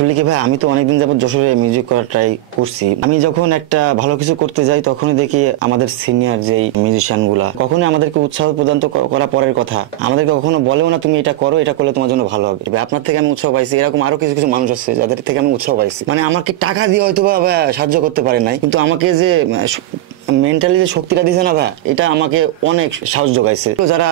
আসলে কি ভাই, আমি তো অনেকদিন যাবত যশোরে মিউজিক করার ট্রাই করছি। আমি যখন একটা ভালো কিছু করতে যাই তখনই দেখি আমাদের সিনিয়র যেই মিউজিশিয়ান গুলা কখনোই আমাদেরকে উৎসাহ প্রদান তো করা পরের কথা, আমাদেরকে কখনো বলেও না তুমি এটা করো, এটা করলে তোমার জন্য ভালো হবে। এবার আপনার থেকে আমি উৎসাহ পাইছি, এরকম আরো কিছু কিছু মানুষ আছে যাদের থেকে আমি উৎসাহ পাইছি। মানে আমাকে টাকা দিয়ে হয়তো বা সাহায্য করতে পারে নাই, কিন্তু আমাকে যে মেন্টালি যে শক্তিটা দিছে না ভাই, এটা আমাকে অনেক সাহস যোগাইছে। তো যারা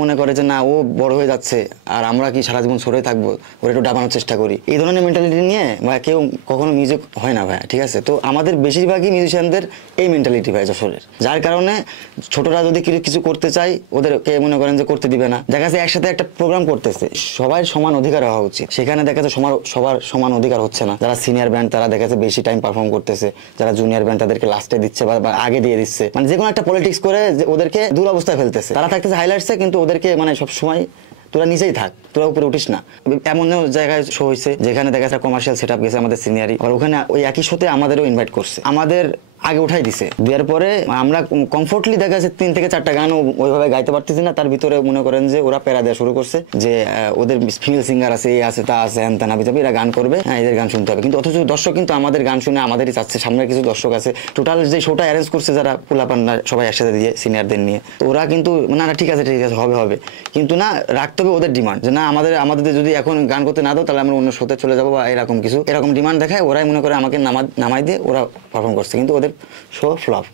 মনে করে যে না ও বড় হয়ে যাচ্ছে আর আমরা কি সারা জীবন সরে থাকবো, ওরা একটু ডাবানোর চেষ্টা করি, এই ধরনের মেন্টালিটি নিয়ে ভাই কেউ কখনো মিউজিক হয় না ভাই, ঠিক আছে? তো আমাদের বেশিরভাগই মিউজিশিয়ানদের এই মেন্টালিটি ভাই যশোরের, যার কারণে ছোটরা যদি কিছু করতে চাই ওদেরকে মনে করেন যে করতে দিবে না। দেখা যাচ্ছে একসাথে একটা প্রোগ্রাম করতেছে, সবাই সমান অধিকার হওয়া উচিত, সেখানে দেখা যাচ্ছে সবার সমান অধিকার হচ্ছে না। যারা সিনিয়র ব্যান্ড তারা দেখা যাচ্ছে বেশি টাইম পারফর্ম করতেছে, যারা জুনিয়র ব্যান্ড তাদেরকে লাস্টে দিচ্ছে বা আগে দিয়ে দিচ্ছে, মানে যে কোনো একটা পলিটিক্স করে ওদেরকে দুরবস্থায় ফেলতেছে। তারা থাকতেছে হাইলাইটসে, কিন্তু ওদেরকে মানে সবসময় তোরা নিচেই থাক, তোরা উপরে উঠিস না। এমন জায়গায় শো হয়েছে যেখানে দেখা যাচ্ছে কমার্শিয়াল সেট আপ গেছে আমাদের সিনিয়রই, আর ওখানে ওই একই শোতে আমাদেরও ইনভাইট করছে, আমাদের আগে উঠাই দিছে। দেওয়ার পরে আমরা কমফোর্টলি দেখা যাচ্ছে 3 থেকে 4টা গান ওইভাবে গাইতে পারতেছি না, তার ভিতরে মনে করেন যে ওরা প্যারা দেওয়া শুরু করছে যে ওদের ফিমেল সিঙ্গার আছে, এই আছে তা আছে, হ্যান তেনা বিজাবি, এরা গান করবে, হ্যাঁ এদের গান শুনতে হবে। কিন্তু অথচ দর্শক কিন্তু আমাদের গান শুনে আমাদেরই চাচ্ছে, সামনের কিছু দর্শক আছে। টোটাল যে শোটা অ্যারেঞ্জ করছে যারা পোলাপান্না সবাই একসাথে দিয়ে সিনিয়রদের নিয়ে, তো ওরা কিন্তু না ঠিক আছে হবে, কিন্তু না রাখতে হবে ওদের ডিমান্ড যে না আমাদের যদি এখন গান করতে না দাও তাহলে আমরা অন্য শোতে চলে যাবো বা এরকম কিছু, এরকম ডিমান্ড দেখায়। ওরাই মনে করে আমাকে নামাই দিয়ে ওরা পারফর্ম করছে, কিন্তু ওদের শো ফ্লপ।